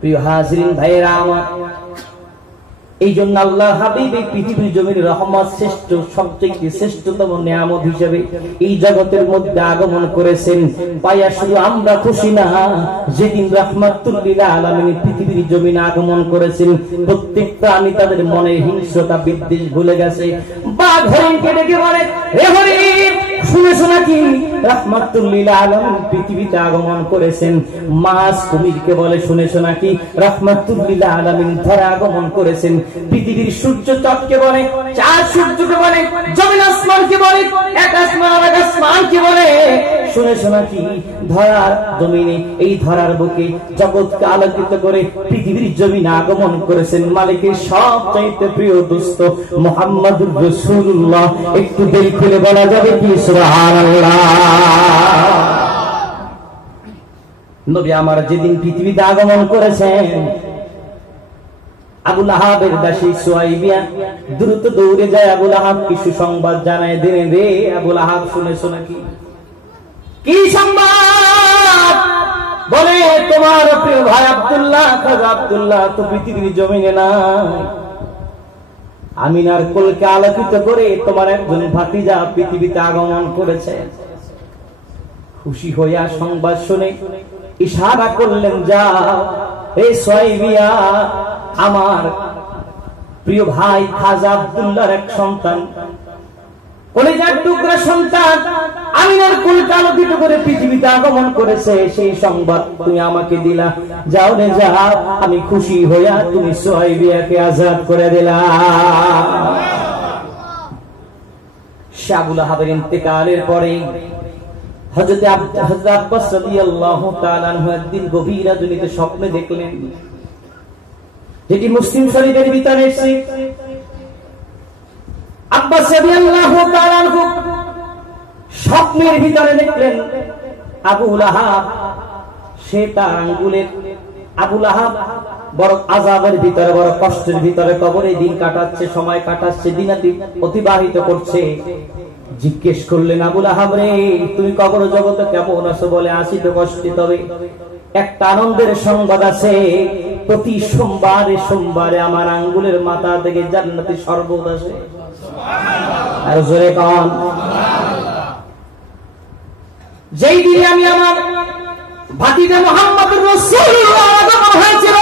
প্রিয় হাজিরিন ভাইয়েরা আমার, এই জন্য আল্লাহ হাবিব এই পৃথিবীর জমির রহমত শ্রেষ্ঠ, সবচেয়ে শ্রেষ্ঠতম নিয়ামত হিসেবে এই জগতের মধ্যে আগমন করেছেন। পাইয়া শুধু আমরা খুশি না, যেদিন রাহমাতুল লিল আলামিন পৃথিবীর জমিনে আগমন করেছেন, প্রত্যেক প্রাণী তাদের মনের হিংস্রতা বিদ্বেষ ভুলে গেছে। বাঘ হরিণকে ডেকে বলে, হে হরিণ, শুনেছো নাকি রাহমাতুল লিল আলামিন পৃথিবীতে আগমন করেছেন? মাছ কুমিরকে বলে, শুনেছো নাকি রাহমাতুল লিল আলামিন ধরে আগমন করেছেন? পৃথিবীর সূর্য চাঁদকে বলে, চাঁদ সূর্যকে বলে, জমিন আসমানকে বলে, এক আসমান আর এক আসমানকে বলে, শুনেছো নাকি ধরার জমিনে, এই ধরার বুকে জগৎকে আলোকিত করে পৃথিবীর জমিনে আগমন করেছেন মালিকের সবচাইতে প্রিয় দোস্ত মুহাম্মদুর রাসূলুল্লাহ। একটু দিল খুলে বলা যাবে কি সুবহানাল্লাহ। নবী আমার যেদিন পৃথিবীতে আগমন করেছেন, আবু লাহাবের দাসী সুয়াইবিয়া দ্রুত দৌড়ে যায় আবু লাহাব কিছু সংবাদ জানায় দিলেন। রে আবু লাহাব, শুনেছো নাকি? কি সংবাদ? বলে, তোমার প্রিয় ভাই আব্দুল্লাহ তো পৃথিবীর জমিনে নাই। আমিনার কোলকে আলোকিত করে তোমার একজন ভাতিজা পৃথিবীতে আগমন করেছে। খুশি হইয়া সংবাদ শুনে ইশারা করলেন, যাও এই সুয়াইবিয়া, আমার প্রিয় ভাই খাজা আব্দুল্লাহর এক সন্তান, কলিজার টুকরা সন্তান আমিনার কোলকে আলোকিত করে পৃথিবীতে আগমন করেছে, সেই সংবাদ তুমি আমাকে দিলা। যাও রে যাও, আমি খুশি হইয়া তুমি সুহাইবিয়াকে আজাদ করে দিলা। আবু লাহাবের ইন্তেকালের পরে হযরত আব্বাস রাদিয়াল্লাহু তাআলা আনহু একদিন গভীর রাজনীতিতে স্বপ্নে দেখলেন, যেটি মুসলিম শরীফের ভিতরে এসেছে। আব্বাস রাদিয়াল্লাহু তাআলা আনহু স্বপ্নের ভিতরে দেখলেন আবু লাহাব, সে তার আঙ্গুলের, আবু লাহাব বড় আযাবের ভিতরে, বড় কষ্টের ভিতরে কবরে দিন কাটাচ্ছে, সময় কাটাচ্ছে, দিনাতি অতিবাহিত করছে। জিজ্ঞেস করলেন, আবু লাহাব রে, তুমি কবর জগতে কেমন আছো? বলে, আছি তো কষ্টে, তবে একটা আনন্দের সংবাদ আছে, প্রতি সোমবারে আমার আঙ্গুলের মাথা থেকে জান্নাতি শরবত আসে। আর জোরে কান। যেই দিনে আমি আমার ভাতিজা মুহাম্মদুর রাসূলুল্লাহ আগমন হয়েছিল,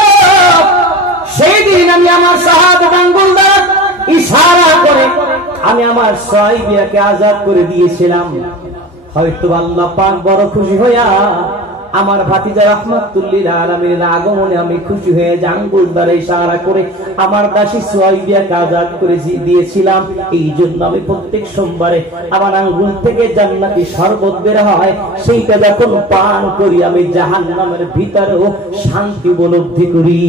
সেই দিন আমি আমার সাহাবা আঙ্গুল দ্বারা ইশারা করে আমি আমার সুহাইবিয়াকে আজাদ করে দিয়েছিলাম। হয়তো আল্লাহ পাক বড় খুশি হইয়া আমার ভাতিজা রাহমাতুল লিল আলামিনের আগমনে আমি খুশি হয়ে আঙ্গুল দ্বারা ইশারা করে আমার দাসী সুহাইবিয়াকে আজাদ করে দিয়েছিলাম। এই জন্য আমি প্রত্যেক সোমবারে আমার আঙ্গুল থেকে জান্নাতি শরবত বের হয়, সেইটা যখন পান করি আমি জাহান্নামের ভিতরেও শান্তি উপলব্ধি করি।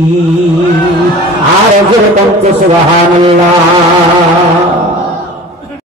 আর জোরে বলতে সুবহানাল্লাহ।